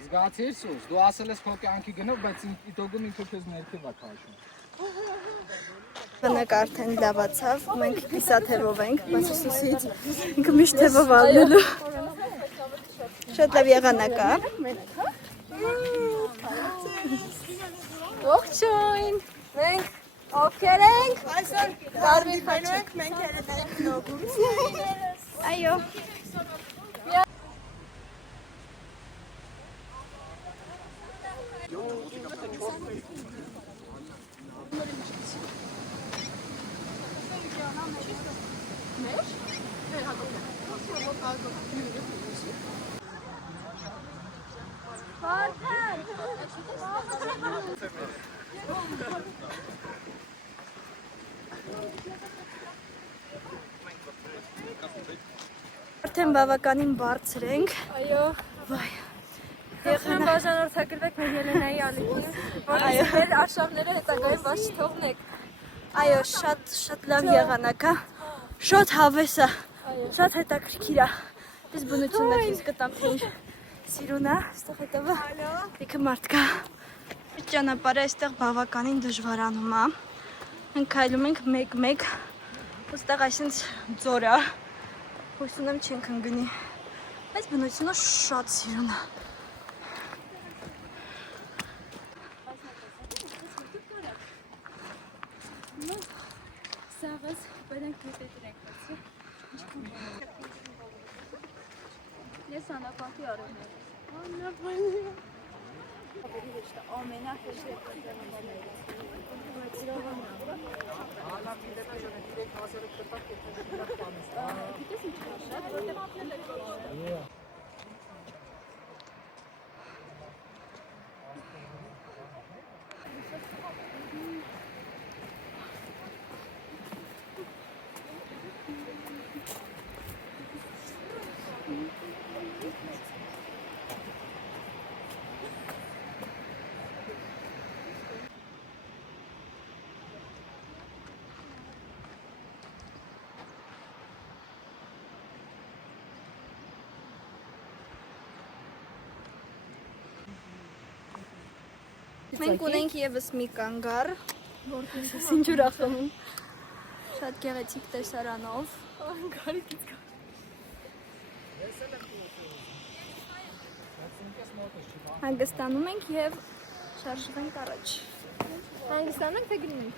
Զգացիր Սուս, դու ասել ես քո կյանքի գնով, բայց իտոգում ինքը քեզ ներքև է քաշում։ Բնակ արդեն լավացավ, մենք կիսաթևով ենք, բայց Սուսից ինքը միշտ թևով ալնելու։ Շատ լավ եղանակա։ Ողջույն, մենք ովքեր ենք, այսօր դարվին խաչում ենք, մենք երետ նոգում։ Այո։ Արդեն բավականին բարձր ենք։ Այո։ Վայ։ Եղան բաժանորդագրվեք մեր Ելենայի ալիքին, որ մեր արշավները հետագայում բաց չթողնեք։ Այո, շատ լավ եղանակ է։ Շատ հավես է։ Շատ հետաքրքիր է։ Ես բնությունն ես կտամ թե ինչ սիրուն է, այստեղ հետևը լիքը մարդ կա։ Ճանապարհը այստեղ բավականին դժվարանում է։ Մենք քայլում ենք մեկ-մեկ, այստեղ այսինքն ձոր է։ Հույս ունեմ չենք ընկնի, բայց բնությունը շատ սիրուն է։ Սաղս բերենք հետետրենք բացի։ Ես անապատի արում եմ։ Անապատի։ Ավելի հեշտ է, ամենահեշտ է։ Գիտես ինչ կա շատ, որտեղ ապրել եք որտեղ։ Մենք ունենք եւս մի կանգառ, որտեղ ինչ ուրախում։ Շատ գեղեցիկ տեսարանով։ Անկարից կա։ Հանգստանում ենք եւ շարժվենք առաջ։ Հանգստանանք թե գնանք։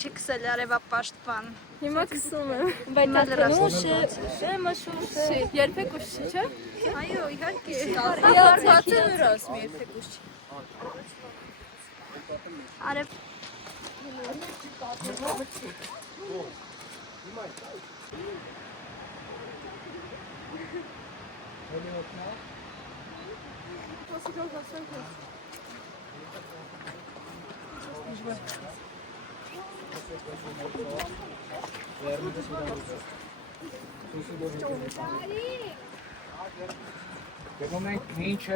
Չի քսել արևապաշտպան։ Հիմա քսում եմ։ Բայց արդեն ուշ է, շուշ է։ Երբեք ուշ չի, չէ՞։ Այո, իհարկե։ Բացի նոր ասում երբեք ուշ չի։ Արև Գնում ենք մինչև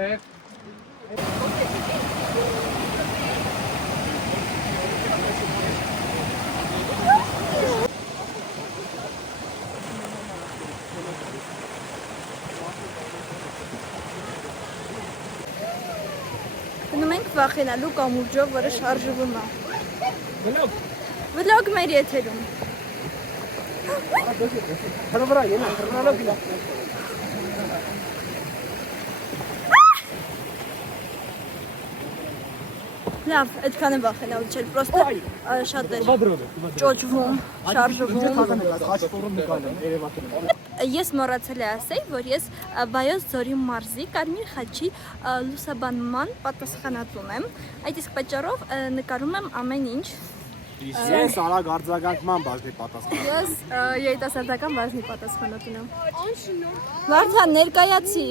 գնում ենք վախենալու կամուրջով, որը շարժվում է։ Վլոգ մեր եթերում։ Լավ, այդքան է վախենալու չէր, պրոստը շատ էր ճոճվում, շարժվում։ Ես մոռացել եմ ասել, որ ես Վայոց ձորի մարզի Կարմիր խաչի լուսաբանման պատասխանատուն եմ։ Այդ իսկ պատճառով նկարում եմ ամեն ինչ։ Ես արագ արձագանքման բաժնի պատասխանատուն։ Ես երիտասարդական բաժնի պատասխանատուն եմ։ Վարդան, ներկայացի։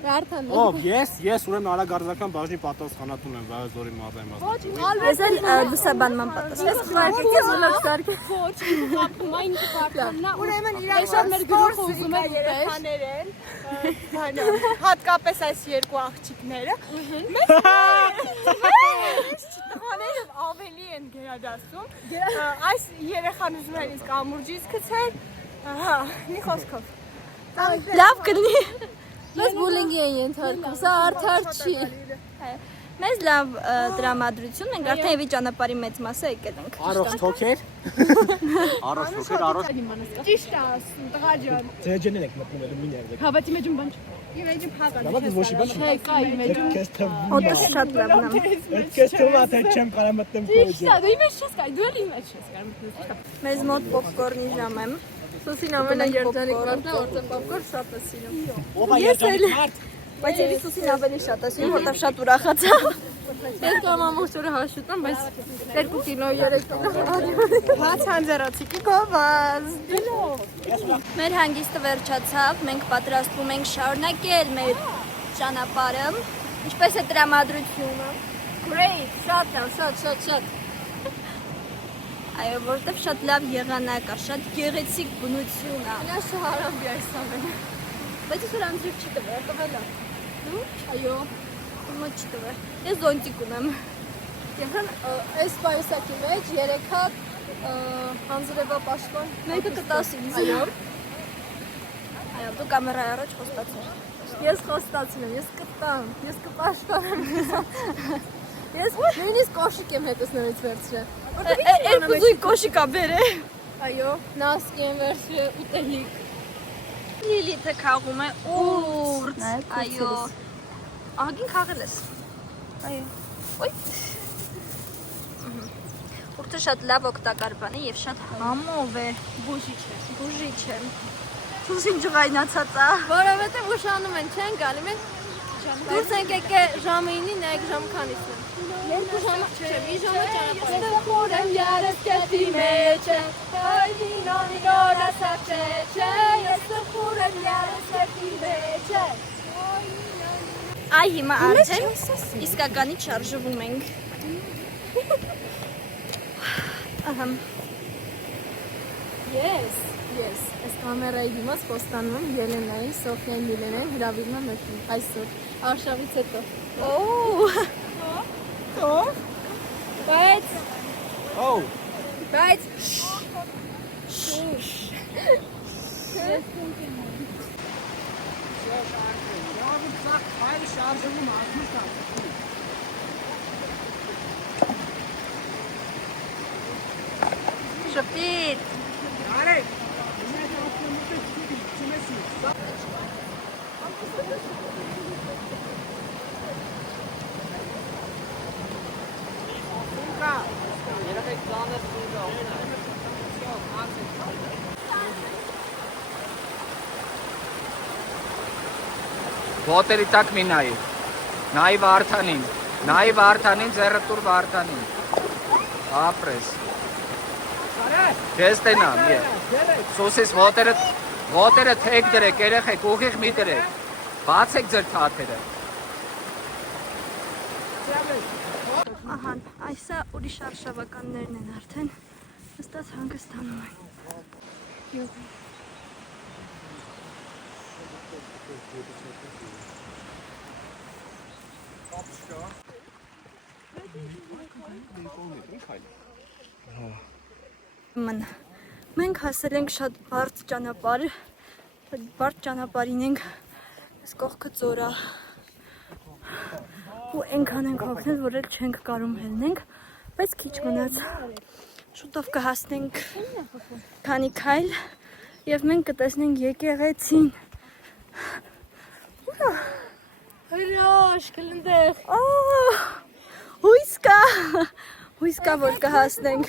Արդեն։ Ով, ես ուրեմն արագարձական բաժնի պատասխանատուն եմ Վայոց-Ձորի մարզային մասնակցություն։ Ես էլ լուսաբանման պատասխան։ Ես քվարկեք, ես վլոգ սարքեմ։ Ոչ, ինքը կապում է, ինքը կապումն է։ Ուրեմն իրար Շատ մեր գլուխը ուզում է երեխաներ են, հատկապես այս երկու աղջիկները։ Մեծ տղաները ավելի են գերադասում։ Այս երեխան ուզում են իսկ ամուրջից գցել։ Ահա, մի խոսքով։ Լավ կլինի։ Մեզ բուլինգի են ենթարկում, սա արդար չի։ Մեզ լավ դրամատրություն, մենք արդեն եւի ճանապարհի մեծ մասը եկել ենք։ Առողջ թոքեր։ Առողջ թոքեր, առողջ։ Ճիշտ է ասում, տղա ջան։ Ձեջերն եք մտնում էլ մի ներդեք։ Հավատի մեջ բան։ Իմ էջը փակա։ Դավաց ոչի բան։ Չէ, կա իմ մեջ։ Քեզ թվում։ Օդը շատ լավն է։ Քեզ թվում է թե չեմ կարող մտնում քո Ճիշտ է, դու իմ մեջ չես կա, դու էլ իմ մեջ չես կարող մտնել։ Մեզ մոտ պոպկորնի ժամ է։ Սուսին ամենաերջանիկ մարդն է, որտեղ պոպկորն շատ է սիրում։ Ով է երջանիկ մարդ։ Բայց եւի Սուսին ավելի շատ է սիրում, որտեղ շատ ուրախացա։ Ես կամ ամբողջ օրը հաշուտամ, բայց 2 կիլո, 3 կիլո։ Հաց հանձարացիկի գովազ։ Մեր հանգիստը վերջացավ, մենք պատրաստվում ենք շարունակել մեր ճանապարհը։ Ինչպես է տրամադրությունը։ Great, շատ լավ, շատ։ Այո, որտեղ շատ լավ եղանակ է, շատ գեղեցիկ բնություն է։ Նա շահարամբի այս ամենը։ Բայց ես անձրիվ չի տվել, տվել է։ Դու? Այո։ Մոտ չի տվել։ Ես զոնտիկ ունեմ։ Եղան այս պայուսակի մեջ 3 հատ հանձրևա պաշտպան։ Մեկը կտաս ինձ։ Այո։ Այո, դու կամերայի առաջ խոստացար։ Ես խոստացել եմ, ես կտամ, ես կպաշտպանեմ։ Ես նույնիսկ կոշիկ եմ հետս նորից վերցրել։ Երկու զույգ կոշիկա բերե։ Այո, նասկ եմ վերցրել ուտելիք։ Լիլիթը քաղում է ուրց։ Այո։ Ահագին քաղել ես։ Այո։ Ոյ։ Ուրցը շատ լավ օգտակար բան է եւ շատ համով է։ Բուժիչ է։ Սուսին ջղայնացած է։ Որովհետև ուշանում են, չեն գալի, մենք դուրս ենք եկել ժամը 9-ին, նայեք ժամ քանիսն է։ 2 ժամ, չէ, մի ժամը ճանապարհ։ Խորեմ երես կետի մեջ է, հայդինոնի նորասաց է, ես խորեմ երես կետի մեջ է։ Այ հիմա արդեն իսկականից շարժվում ենք։ Ահա։ Ես, այս կամերայի դիմաց խոստանում եմ Ելենային, Սոֆիային, Միլենային հրավիրում եմ մեկին այսօր, արշավից հետո։ Բայց Օ։ Բայց Շփիտ։ Ոտերի տակ մի նայի։ Նայի Վարդանին, ձեռը տուր Վարդանին։ Ապրես։ Քեզ տենամ, Սուսիս ոտերը թեք դրեք, երեխեք, ուղիղ մի դրեք։ Բացեք ձեր թաթերը։ Ահա, այսա ուրիշ արշավականներն են արդեն նստած հանգստանում են։ Մենք հասել ենք շատ բարդ ճանապարհ, բարդ ճանապարհին ենք, այս կողքը ծորա ու այնքան ենք հոգնել, որ էլ չենք կարում հելնենք, բայց քիչ մնաց, շուտով կհասնենք քանի քայլ և մենք կտեսնենք եկեղեցին։ Ուրա։ հրաշ, կլնդեղ։ Հույս կա, որ կհասնենք,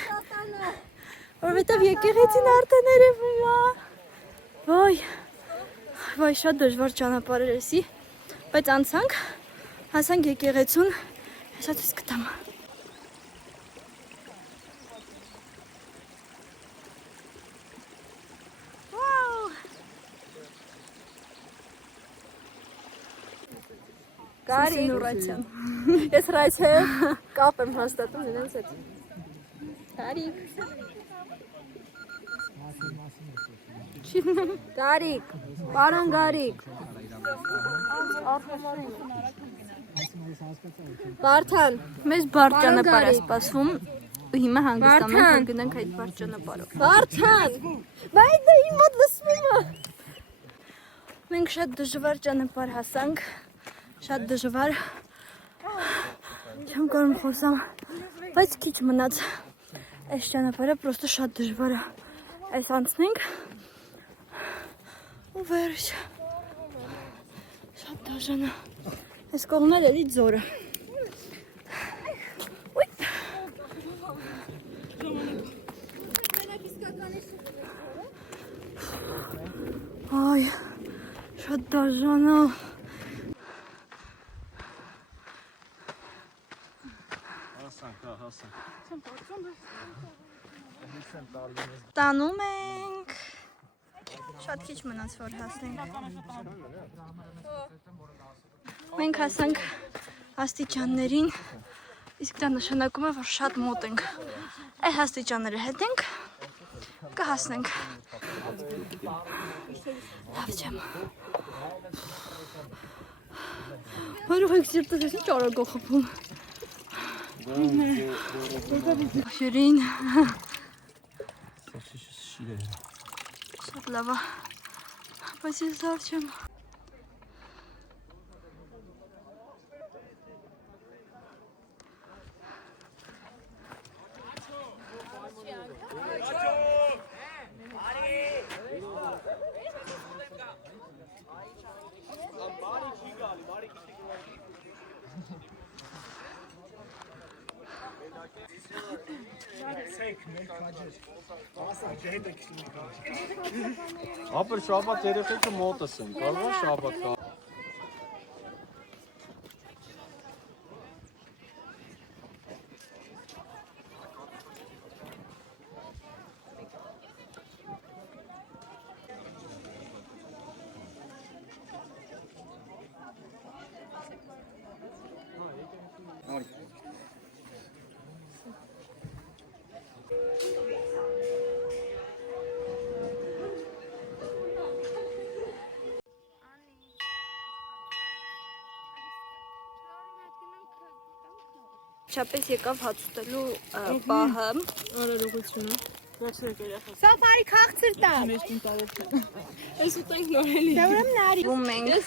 որովհետև եկեղեցին արդեն երևում է։ Վայ, շատ դժվար ճանապարհ էր էսի, բայց անցանք, հասանք եկեղեցուն, հեսա ցույց կտամ։ Կարի Նուրացյան։ Ես ռայցը կապ եմ հաստատում իրենց հետ։ Կարիք։ Կարիք, պարոն Կարիք։ Վարդան, Մեզ բարդ ճանապարհ է սպասվում։ Ու հիմա հանգստանում ենք, որ գնանք այդ բարդ ճանապարհով։ Վարդան։ Բայց դա իմ մոտ լսվում է։ Մենք շատ դժվար ճանապարհ հասանք։ Շատ դժվար։ Չեմ կարող խոսամ, բայց քիչ մնաց։ Այս ճանապարհը պրոստը շատ դժվար է։ Այս անցնենք։ Ու վերջ։ Շատ դաժան է։ Այս կողմն էլ էլի ձորը։ Այ, շատ դաժան է։ Տանում ենք։ Շատ քիչ մնաց որ հասնենք։ Մենք հասանք աստիճաններին, իսկ դա նշանակում է, որ շատ մոտ ենք։ Այս աստիճանները հետ ենք, կհասնենք։ Լավ չեմ։ Բարով եք սիրտս ես ինչ արագ է խփում։ Շիրին։ Շատ լավ է, բայց ես զար չեմ։ Ապր շաբաթ երեխեքը մոտս են, կարող է շաբաթ կա։ Չապես եկավ հաց ուտելու պահը։ Արարողությունը։ Սաֆարի քաղցր տա։ Ես ուտենք նորելի։ Դե ուրեմն արի։ Ում ենք։ Ես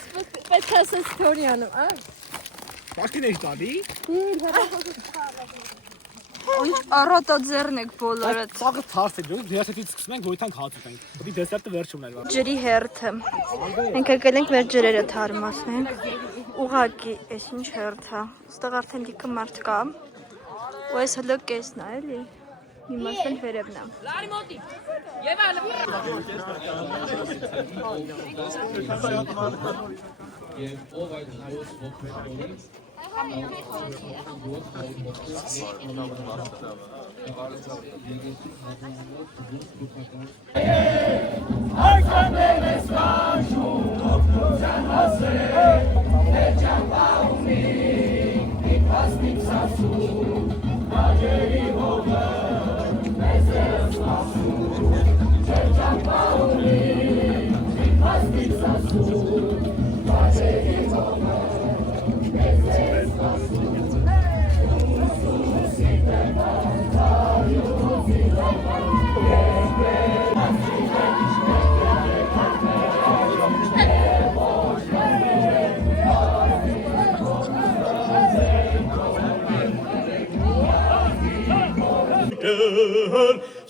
պետք է ասես սթորի անում, Պաշտին եք տալի։ Ինչ առոտա ձեռն եք բոլորդ։ Սաղը թարս է, դերսետից սկսում ենք գոյթանք հաց ուտենք։ Պետք է դեսերտը վերջումն էր։ Ջրի հերթը։ Մենք եկել ենք մեր ջրերը թարմացնենք։ Ուղղակի, այս ինչ հերթ է։ Ստեղ արդեն լիքը մարդ կա։ Ու այս հլը կեսն է, էլի։ Մի մասն վերևն է։ Լարի մոտի։ Եվ այլ։ Եվ ով այդ հայոց ողջունողից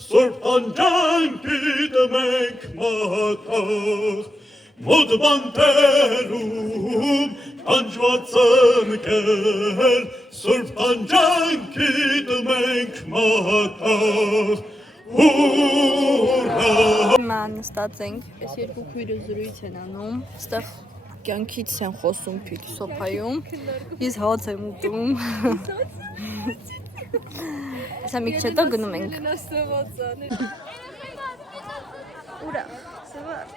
Սուրբ անջանքի դմենք մատաղ, մոտ բանտերում անջված ընկել, Սուրբ անջանքի դմենք մատաղ, հուրա։ Հիմա նստած ենք, այս երկու քույրը զրույց են անում, ստեղ կյանքից են խոսում փիլիսոփայում, ես հաց եմ ուտում։ Սա մի քիչ հետո գնում ենք։ Ուրա, սվարդ։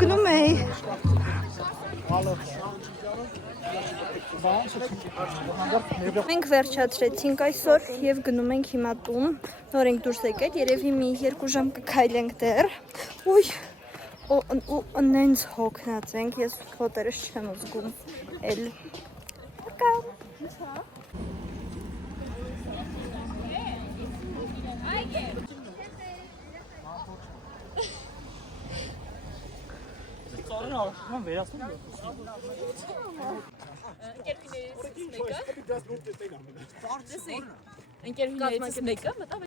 Գնում էի։ Մենք վերջացրեցինք այսօր եւ գնում ենք հիմա տուն։ Նոր ենք դուրս եկել, երևի մի 2 ժամ կքայլենք դեռ։ Ուй, ու նենց հոգնած ենք, ես ոտերս չեմ զգում էլ։ Պակա։ Ընկերուհիներից մեկը մտավ։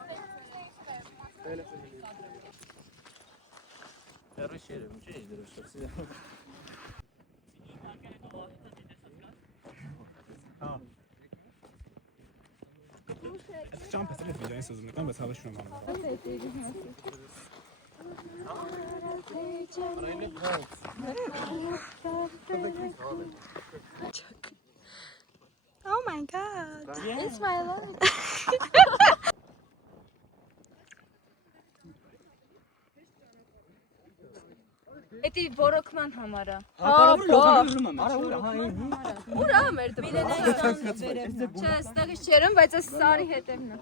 Ճամփ էսել վիդեոյին սեզոնը կամ բայց հավես չունեմ Oh my god. It's my life. Էդի բորոքման համարա։ Ուրա մեր դպրոցը։ Չէ, ստեղից չերեմ, բայց այս սարի հետևն է։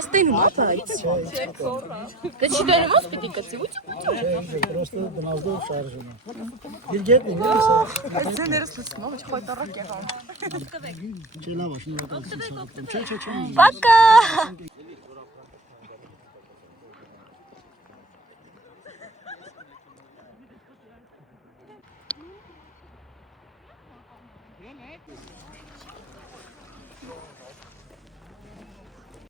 Ստենում է բայց։ Դե չդերեմ ո՞ս պիտի կծի։ Просто բնազդով շարժում է։ Երգետն է սա։ Ձեներս լսում եմ, խոյտառակ եղավ։ Չէ, լավ է, շնորհակալություն։ Չէ։ Պակա։